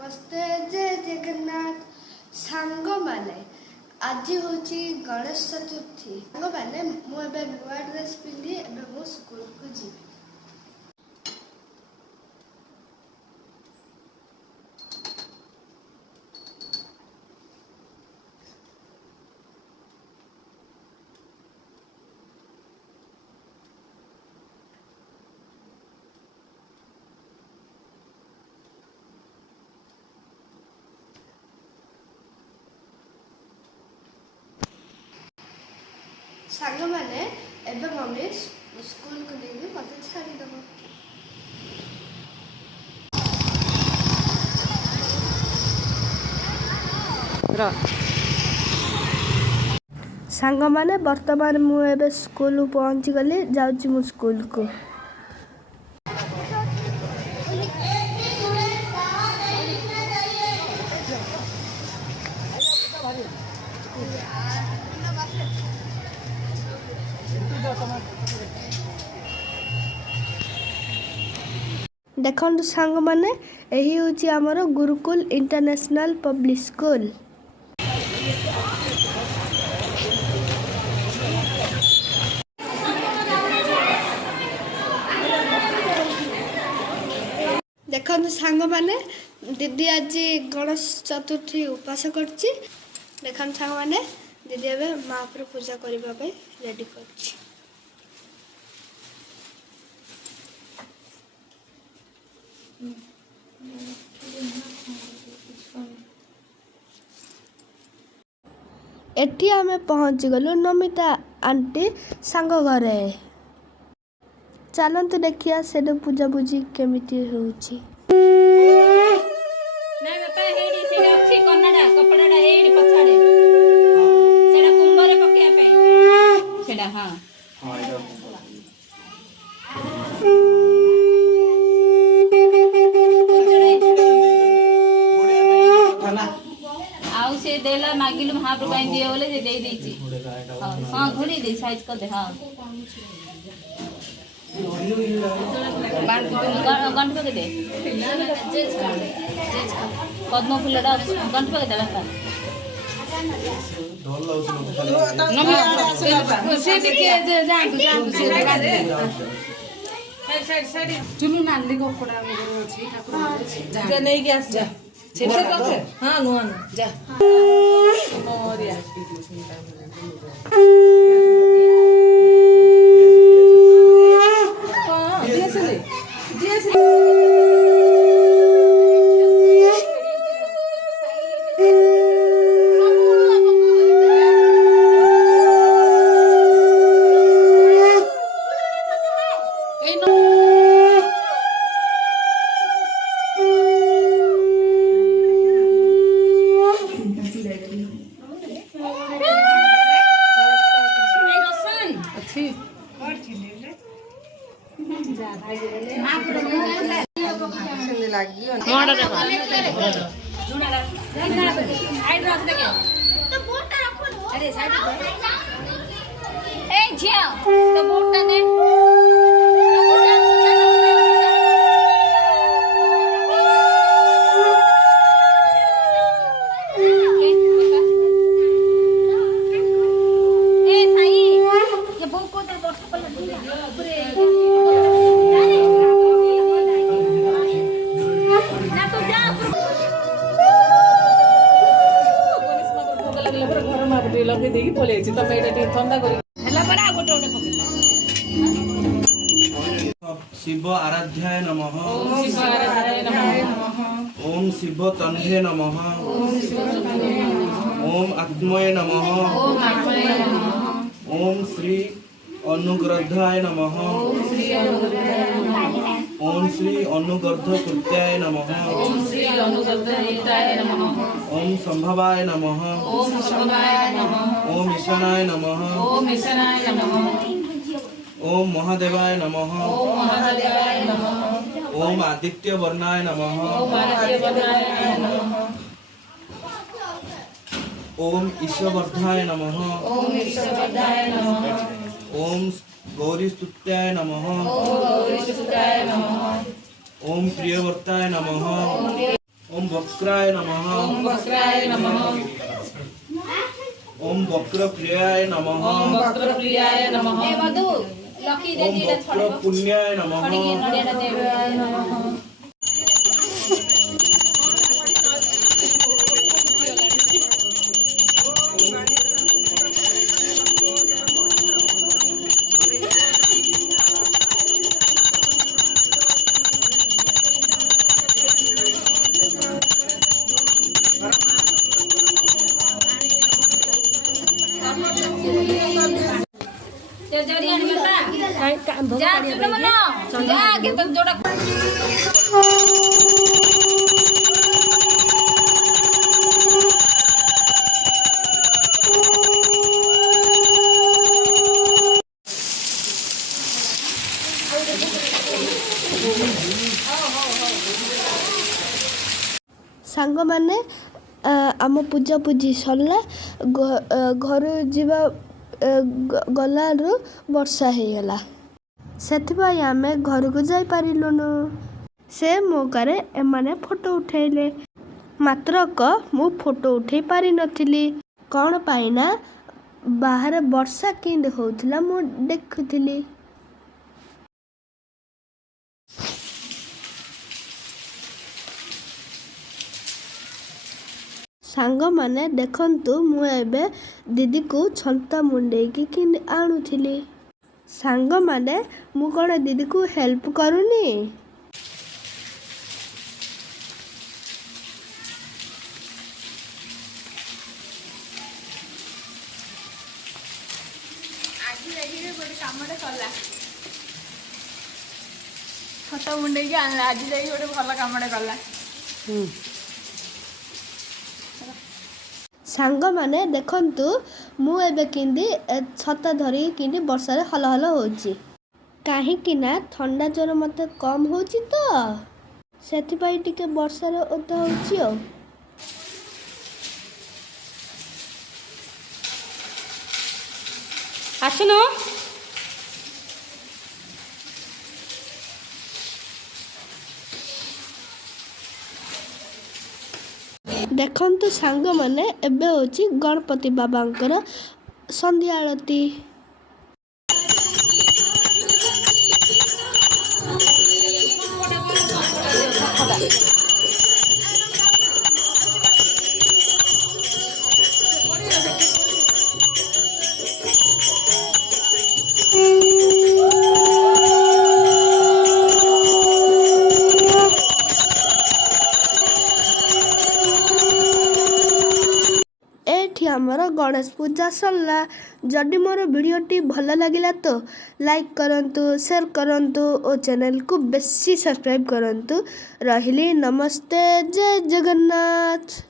नमस्ते जय जगन्नाथ सांग माने आज हूँ गणेश चतुर्थी सांग माने मुझे नुआ ड्रेस पिंधि एवं स्कूल को जी सांग माने एवं मम्मी स्कूल को लेके मत छाड़ी दब सांग माने वर्तमान मुझे स्कूल पहुंची गली जाऊँ मु स्कूल को देखो सांग माने यही हूँ आमर गुरुकुल इंटरनेशनल पब्लिक स्कूल देखो सांग माने दीदी आज गणेश चतुर्थी उपास करछि देखो सांग माने दीदी ए महाप्रभु पूजा करने रेडी कर एठी आमे पहुंची गलु नमिता आंटी सांग घरे चलतु देखिया से पूजा पूजी केमिति होउची ना बापा हेडी सेडा अछि कन्नडा कपड़ाडा हेडी पछाडे सेडा कुंभरे पकेया पे सेडा हां आउ से देला मागिलु महाप्रभु काई दिए बोले जे दे देची हां घोड़ी दे साइज कर दे हां गंठ पके दे पद्म फूलटा गंठ पके दे बापा चुनु नाली कपड़ा नहीं गया जा हाँ नुआ जा मोरिया शिव आराध्याय नमः ओम शिव तन्वे नमः ओम आत्मये नमः ओम श्री अनुग्रहाय नमः ओम श्री अनुगर्ध कृत्याय नमः ओम संभवाय नमः ओम ईशानाय नमः ओम महादेवाय नमः ओम आदित्य वर्णाय नमः ओम ईशवर्धाय नमः ओम गौरीस्तुत्याय नमः ओम प्रियवर्ताय नमः ओम वक्राय नमः ओम वक्राय नमः ओम वक्रप्रियाय नमः ओम वक्रप्रियाय नमः ए मधु लकी दे ओम दीटा छड़बो वक्रपुण्याय नमः छड़िए नडियाटा दे वक्राय नमः ते जरी आनी बता जा चुनो मनो जा के तो जोड़ा सांग माने आम पूजा पूजी सरला घर जीवा गलारू वर्षा ହେଇଗଲା ସେଥିପାଇଁ ଆମେ ଘରକୁ ଯାଇପାରିଲୁନୁ ସେ ମौकाରେ ଏମାନେ ଫଟୋ ଉଠେଇଲେ ମାତ୍ରକ ମୁଁ ଫଟୋ ଉଠେଇ ପାରିନଥିଲି କ'ଣ ପାଇଁ ନା ବାହାରେ ବର୍ଷା କେମିତି ହଉଥିଲା ମୁଁ ଦେଖୁଥିଲି ସାଙ୍ଗମାନେ ଦେଖନ୍ତୁ ମୁଁ ଏବେ ଦିଦିକୁ ଛତା ମୁଣ୍ଡେଇକି କିନ୍ତି ଆଣୁଥିଲି ସାଙ୍ଗମାନେ ମୁଁ କ'ଣ ଦିଦିକୁ ହେଲ୍ପ କରୁନି ଆଜି ଯାଇକି ଗୋଟେ କାମଟେ କଲା ଛତା ମୁଣ୍ଡେଇକି ଆଣିଲା ଆଜି ଯାଇକି ଗୋଟେ ଭଲ କାମଟେ କଲା ସାଙ୍ଗମାନେ ଦେଖନ୍ତୁ ମୁଁ ଏବେ କେମିତି ଛତା ଧରିକି କେମିତି ବର୍ଷାରେ ହଲ ହଲ ହେଉଛି କାହିଁକି ନା ଥଣ୍ଡା ଜ୍ୱର ମୋତେ କମ୍ ହେଉଛି ତ ସେଥିପାଇଁ ଟିକେ ବର୍ଷାରେ ଓଦା ହେଉଛି ଆଉ आसुनो ଦେଖନ୍ତୁ ସାଙ୍ଗମାନେ ଏବେ ହେଉଛି ଗଣପତି ବାବାଙ୍କର ସନ୍ଧ୍ୟା ଆଳତି ଏଠି ଆମର ଗଣେଶ ପୂଜା ସରିଲା ଯଦି ମୋର ଭିଡ଼ିଓଟି ଭଲ ଲାଗିଲା ତ ଲାଇକ୍ କରନ୍ତୁ ସେୟାର କରନ୍ତୁ ଓ ଚ୍ୟାନେଲକୁ ବେଶୀ ସବସ୍କ୍ରାଇବ୍ କରନ୍ତୁ ରହିଲି ନମସ୍ତେ ଜୟ ଜଗନ୍ନାଥ